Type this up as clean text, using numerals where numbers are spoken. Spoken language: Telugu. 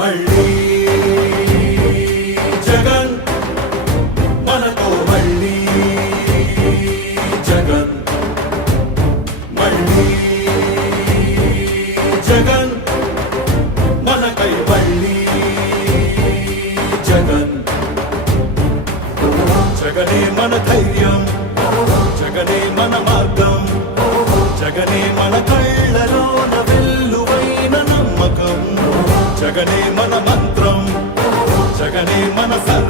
మళ్ళీ జగన్ మనతో మళ్ళీ జగన్ మళ్ళీ జగన్ మనకై మళ్ళీ జగన్ జగనే మన ధైర్యం జగనే మన మార్గం జగనే మన కళ్ళలోన వెల్లువైన నమ్మకం జగనే మన మంత్రం జగనే మన సర్వ